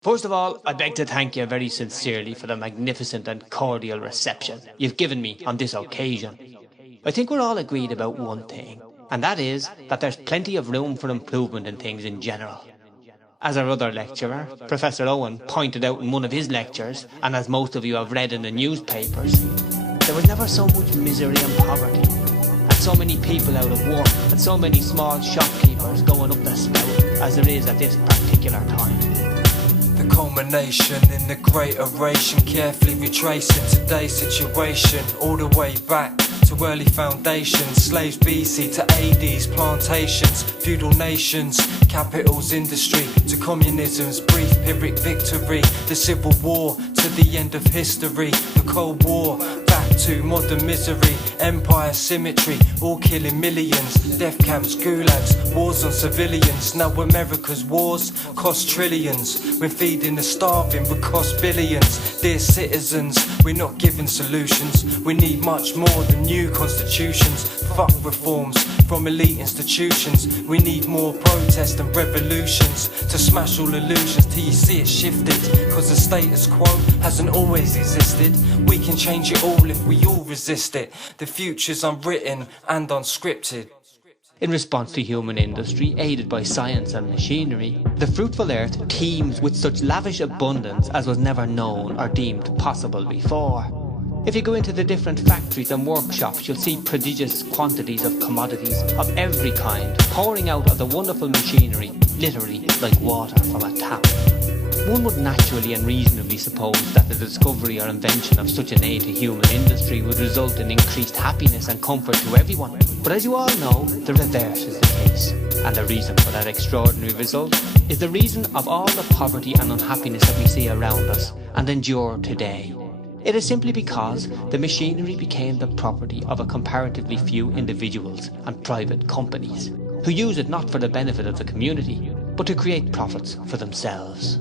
First of all, I beg to thank you very sincerely for the magnificent and cordial reception you've given me on this occasion. I think we're all agreed about one thing, and that is that there's plenty of room for improvement in things in general. As our other lecturer, Professor Owen, pointed out in one of his lectures, and as most of you have read in the newspapers, there was never so much misery and poverty, and so many people out of work, and so many small shopkeepers going up the spout as there is at this particular time. The culmination in the great oration, carefully retracing today's situation all the way back to early foundations, slaves BC to AD's, plantations, feudal nations, capitals, industry, to communism's brief Pyrrhic victory, the civil war to the end of history, the Cold War, back to modern misery, empire symmetry, all killing millions, death camps, gulags, wars on civilians. Now America's wars cost trillions, when feeding the starving would cost billions. Dear citizens, we're not given solutions, we need much more than new constitutions. Fuck reforms from elite institutions, we need more protest and revolutions to smash all illusions till you see it shifted, cause the status quo hasn't always existed. We can change it all if we all resist it. The future's unwritten and unscripted. In response to human industry, aided by science and machinery, the fruitful earth teems with such lavish abundance as was never known or deemed possible before. If you go into the different factories and workshops, you'll see prodigious quantities of commodities of every kind pouring out of the wonderful machinery, literally like water from a tap. One would naturally and reasonably suppose that the discovery or invention of such an aid to human industry would result in increased happiness and comfort to everyone. But as you all know, the reverse is the case. And the reason for that extraordinary result is the reason of all the poverty and unhappiness that we see around us and endure today. It is simply because the machinery became the property of a comparatively few individuals and private companies, who use it not for the benefit of the community, but to create profits for themselves.